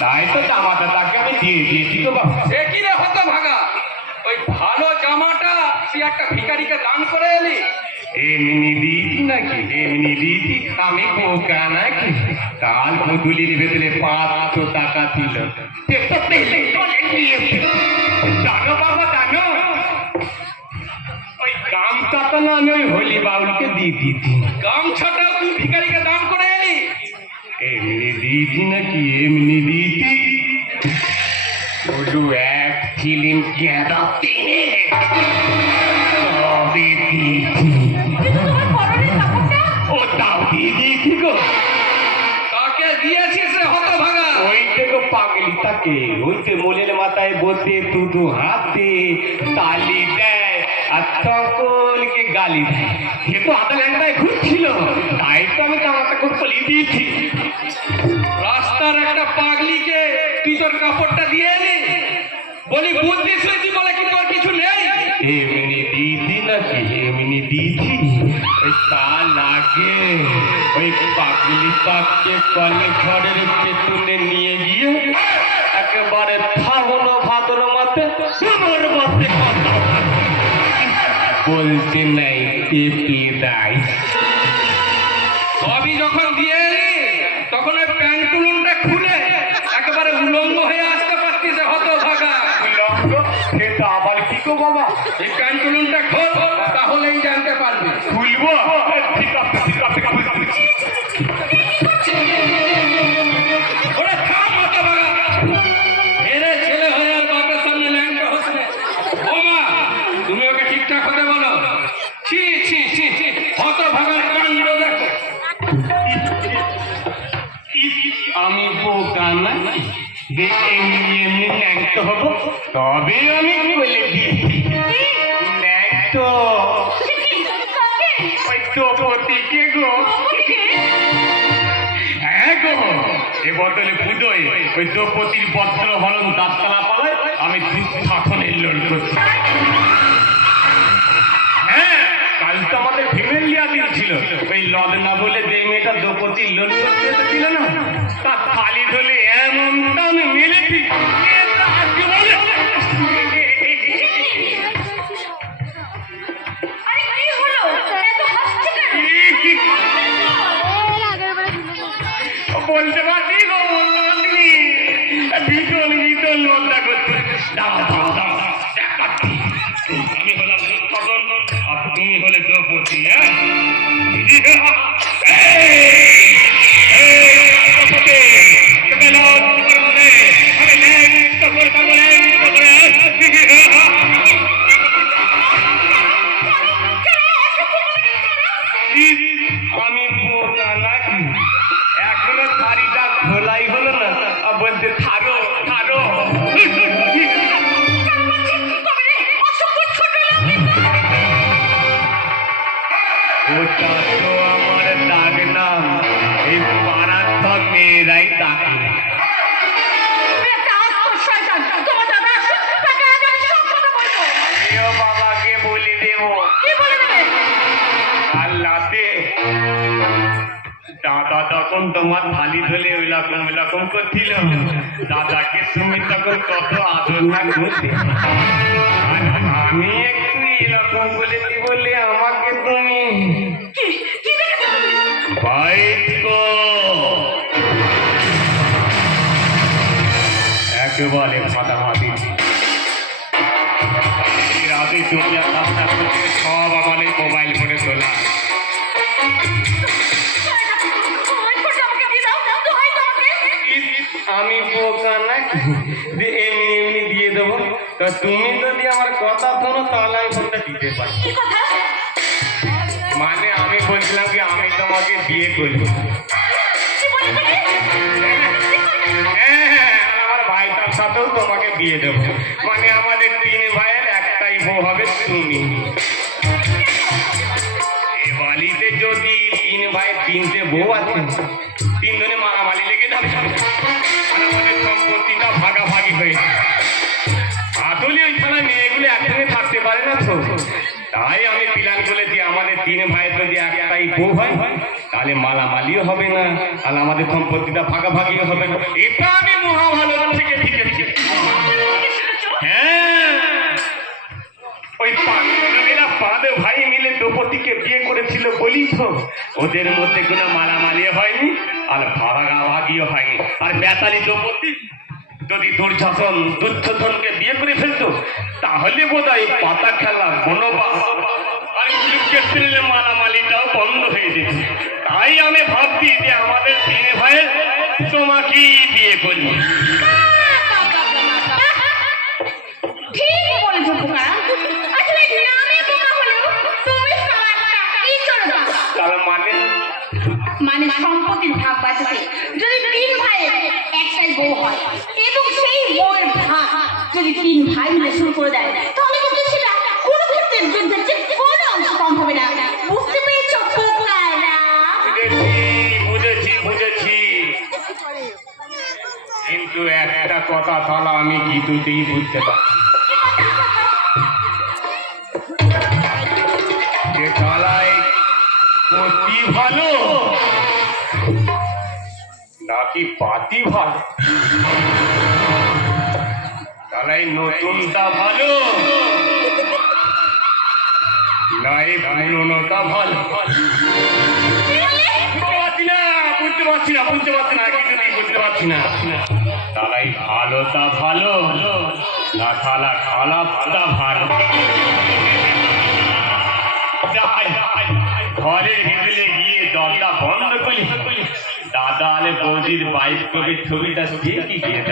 তাই তো জামাটা তাকে আমি দিয়ে দিয়েছি তো বাবা। এ কি রে হতো ভাগা, ওই ভালো জামাটা তুই একটা ভিখারিকে দান করে এলি? এমনি দিদি নাকি, এমনি দিদি, আমি বোকা নাকি? কাল বদুলির ভেতরে 500 টাকা ছিল, জানো বাবা জানো, ওই গামছাটা না আমি ওই হলি বাউলকে দিয়ে দিতি। গামছাটা তুই ভিখারিকে দান করে এলি? এমনি দিদি নাকি, এমনি দিদি, শুধু এক ফিলিম গেঁদা তিনে তবে দিদি। ও তাও দিয়ে দিয়েছি গো। তাকে দিয়েছিস রে হতো ভাগা? ওই দেখো পাগলি তাকে, ওই যে মোলের মাথায় বসে দুটো হাতে তালি দেয় আর সকলকে গালি দেয়। সে তো হাতে ল্যাংটায় ঘুরছিল, তাই তো আমি জামাটা খুব পলিয়ে দিয়েছি। রাস্তার একটা পাগলিকে তুই তোর কাপড়টা দিয়ে এলি? বলি বুদ্ধি শুয়েছি বলে কি তোর কিছু নেই? এমনি দিদি নাকি, এমনি দিদি, ওই তা লাগে ওই পাগলি পাককে কলে ঘরের পেছনে নিয়ে গিয়ে একেবারে ফাগুন ভাদর মাতে তোমার মতে কথা বলতে নাই পেপে দেয়। সবই যখন দিয়ে এলি তখন ওই প্যান্টুলুনটা খুলে একেবারে উলঙ্গ হয়ে আসতে পারতিস রে হতো ভাগা। লঙ্গ সেটা আবার কি গো বাবা? এই প্যান্টুলুনটা খোল, তাহলেই জানতে পারবি। খুলবো? ঠিক আছে ঠিক আছে। ওরে থাম হতো ভাগা, এরে ছেলে হয়ে আর বাপের সামনে ল্যাংটা হচ্ছে না। ও মা, তুমি ওকে ঠিকঠাক হতে বলো। ছি ছি ছি ছি, হতো ভাগার কাণ্ড দেখো। আমি বোকা না যে এমনি এমনি ন্যাংট হব? তবে আমি বলে দিচ্ছি ন্যাংট ওই দ্রৌপদীকে গো। হ্যাঁ গো, এ বদলে পুজোয় ওই দ্রৌপদীর বস্ত্র হরণ দাঁততলা পালায় আমি দুঃশাসনের লোল করছি। হ্যাঁ, কাল তো আমাদের ফ্যামিলিয়া দিন ছিল, ওই লদনা বলে যে মেয়েটা দ্রৌপদীর লোল করতে এসেছিল না, তার থালি ধরে এমন আমি মেলেছি। বলতে পারছি গো, তুমি ভীষণ ভীষণ লজ্জা করছে। আমি হলাম দুঃশাসন আর তুমি হলে দ্রৌপদী। হ্যাঁ আমি বোকা নাকি? এখনো শাড়িটা খোলাই হলো না, বলতে থারো থারো। ওটা তো আমার দাগ নাম, এই পাড়ার সব মেয়েরাই তাকে। আমিও বাবাকে বলে দেবো। আর রাতে দাদা তখন তোমার থালি ধরে ওইরকম করছিল, দাদাকে তুমি তখন কত আদর না করতে, আর আমি একটু এরকম বলেছি বলে আমাকে তুমি একেবারে ফাটাফাটি রাতে চলে কাজটা করতে সব আমাদের মোবাইল ফোনে তোলা। আমি বোকা নাকি যে এমনি এমনি দিয়ে দেবো? তা তুমি যদি আমার কথা শোনো তাহলে আমি ফোনটা দিতে পারি। মানে আমি বলছিলাম কি আমি তোমাকে বিয়ে করবো। হ্যাঁ, আমার ভাইটার সাথেও তোমাকে বিয়ে দেবো। মানে আমাদের 3 ভাইয়ের একটাই বউ হবে তুমি। এ বালিতে যদি 3 ভাই 3টে বউ আছে, 3 জনে মারামারি লেগে যাবে আর আমাদের সম্পত্তিটা ভাগাভাগি হয়ে যাবে। আসলে ওই খেলায় মেয়েগুলো একসঙ্গে থাকতে পারে না তো, তাই আমি প্ল্যান করেছি আমাদের 3 ভাইয়ের যদি একটাই বউ হয় তাহলে মালামালিও হবে না, তাহলে আমাদের সম্পত্তিটা ভাগাভাগিও হবে না। এটা আমি মহা ভালো থেকে শিখেছি। হ্যাঁ, ওই পাঁচজনেরা পাঁচ ভাই মিলে দ্রৌপদীকে বিয়ে করেছিল বলি তো ওদের মধ্যে কোনো মালামালিও হয়নি আর ভাগাভাগিও হয়নি। আর বেতালি দ্রৌপদী যদি দুর্যোধনকে বিয়ে করে ফেলতো তাহলে বোধ হয় পাতা খেলা বনবাস আর ক্ষেত্রে মালামালিটাও বন্ধ হয়ে যেত। তাই আমি ভাবছি যে আমাদের বিয়ে ভাইয়ের তোমাকেই বিয়ে করি। ঠিক বলেছো বোকা। আসলে নামে বোকা হলেও তুমি সারাটাই চলো। তার মানে সম্পত্তির ভাগ বাঁচাতে যদি তিন ভাইয়ের একটাই বউ হয় এবং সেই বউয়ের ভাগ যদি তিন ভাই মিলে শুরু করে দেয় তাহলে কিন্তু সেটা কুরুক্ষেত্রের যুদ্ধের যে কোনো অংশ কম হবে না। বুঝতে পেরেছো বোকারা? বুঝেছি বুঝেছি, কিন্তু একটা কথা তাহলে আমি কিছুতেই বুঝতে পারি যে তলায় পতি ভালো নাকি পাতি ভালো, তলায় নতুনটা ভালো নাই পুরনোটা ভালো। বুঝতে পারছি না কিছুতেই বুঝতে পারছি না। তালাই ভালোটা ভালো না থালা খারাপটা ভালো। ঘরের ভিতরে গিয়ে দরজা বন্ধ করি, দাদা আলে বৌদির বাইক ছবিটা দেখি গিয়ে